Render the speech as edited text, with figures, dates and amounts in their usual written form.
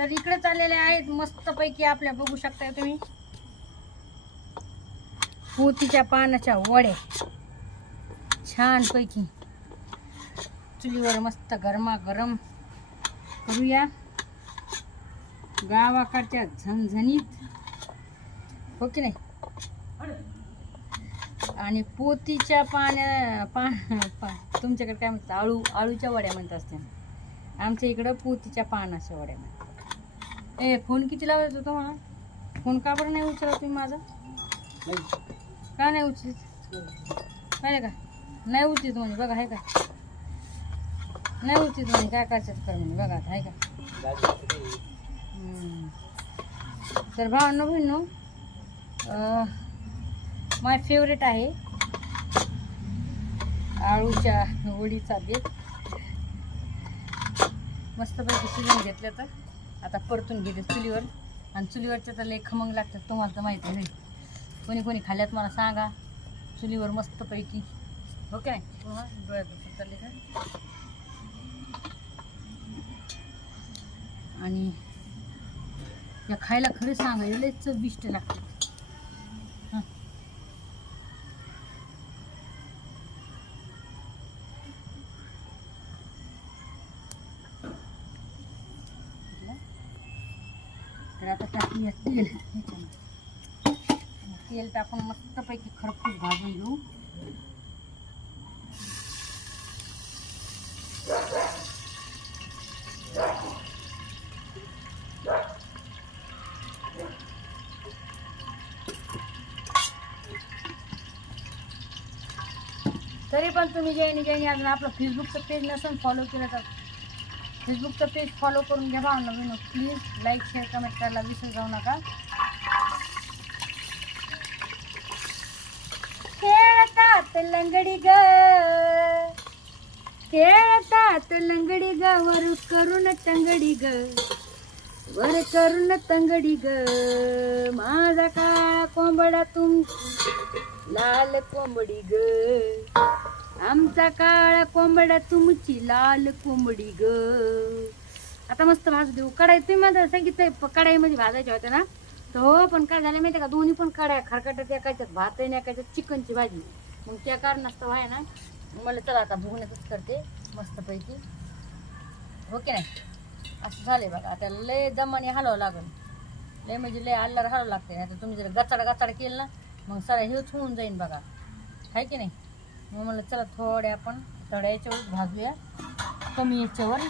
तर इकडे चाललेले आहेत मस्तपैकी आपल्या, बघू शकता तुम्ही, पोतीच्या पानाच्या वड्या छानपैकी चुलीवर मस्त गरमागरम करूया. गावाकडच्या झणझणीत, हो की नाही. आणि पोतीच्या तुमच्याकडे काय म्हणतात, आळूच्या वड्या म्हणत असते. आमच्या इकडं पोतीच्या पानाच्या वड्या म्हणतात. फोन किती लावायचा होता मला? फोन का बरं नाही उचलला तुम्ही माझा? का नाही उचलीत? पाहिलं का नाही उचलीत म्हणे, बघा आहे का नाही उचलीत म्हणे, काय करायचं कर म्हणे, बघा आता आहे का. तर भावांनो बहिणींनो, माय फेवरेट आहे आळूच्या वडीचा बेत. मस्तपैकी शिजून घेतलं तर आता परतून घेते चुलीवर. आणि चुलीवरच्या तर लय खमंग लागतात, तुम्हाला तर माहिती आहे. कोणी कोणी खाल्ल्यात मला सांगा. चुलीवर मस्तपैकी, ओके. डोळ्यात चालले का. आणि या खायला खरं सांगायला लय चविष्ट लागतात. तर आता टाकूया तेल. तेल टाकून मस्तपैकी खरपूस भाजून घेऊ. तरी पण तुम्ही ज्यांनी अजून आपलं फेसबुकचं पेज नसेल फॉलो केलं तर फेसबुकचं पेज फॉलो करून घ्या भावना. प्लीज लाईक शेअर कमेंट करायला विसरू जाऊ नका. खेळतात लंगडी ग, खेळतात लंगडी ग, वर करून टंगडी ग, वर करून तंगडी ग, माझा का कोंबडा तुमची लाल कोंबडी ग, आमचा काळा कोंबडा तुमची लाल कोंबडी ग. आता मस्त भाजू देऊ. कढाई तुम्ही मला सांगितलं कढाईमध्ये भाजायच्या होत्या ना, तर हो, पण काय झालं माहिती का, दोन्ही पण कढाया खरकटत एकाच्यात भात आणि एकाच्यात चिकनची भाजी. मग त्या कारणास्तव आहे ना, मला चला आता भुगण्यातच करते मस्तपैकी, ओके नाही. असं झाले बघा. आता लय दमाने हलवावं लागेल, लय म्हणजे लय आल्लार हलवावं लागते. नाही तर तुम्ही जर गचाड केलं ना, मग सारा हेच होऊन जाईन बघा, आहे की नाही. मग म्हणलं चला थोड्या याच्यावर भाजूया, कमी याच्यावर.